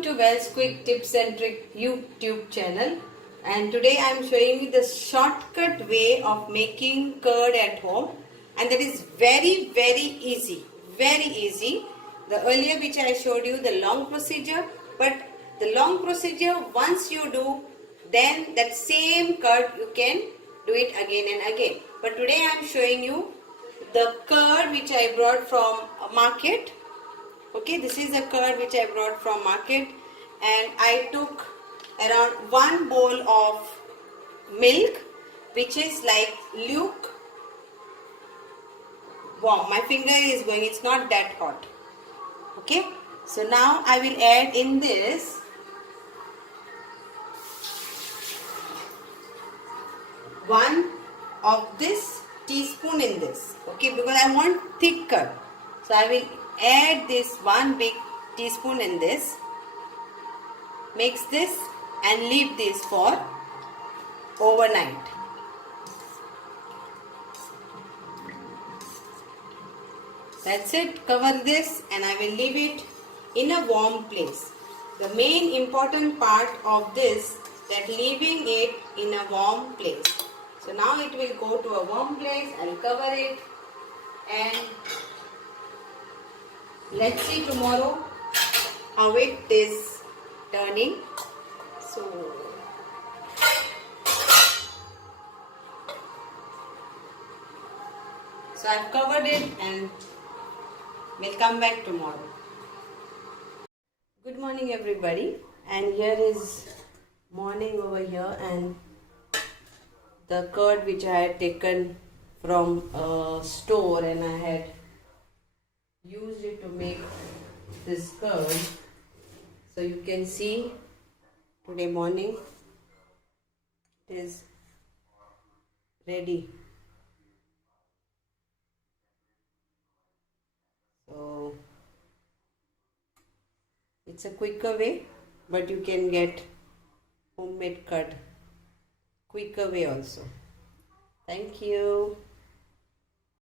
Welcome to Wells Quick Tips and Trick YouTube channel, and today I am showing you the shortcut way of making curd at home, and that is very easy, very easy. The earlier which I showed you the long procedure, but the long procedure once you do, then that same curd you can do it again and again. But today I am showing you the curd which I brought from a market. Okay, this is a curd which I brought from market, and I took around 1 bowl of milk which is like lukewarm. My finger is going, it's not that hot. Okay, so now I will add in this one of this teaspoon in this. Okay, because I want thick curd, so I will add this one big teaspoon in this, mix this and leave this for overnight. That's it, cover this and I will leave it in a warm place. The main important part of this, that leaving it in a warm place. So now it will go to a warm place. I will cover it and let's see tomorrow how it is turning. So I've covered it and we'll come back tomorrow. Good morning everybody, and here is morning over here, and the curd which I had taken from a store and I had used it to make this curd. So you can see today morning it is ready. So it's a quicker way, but you can get homemade curd quicker way also. Thank you.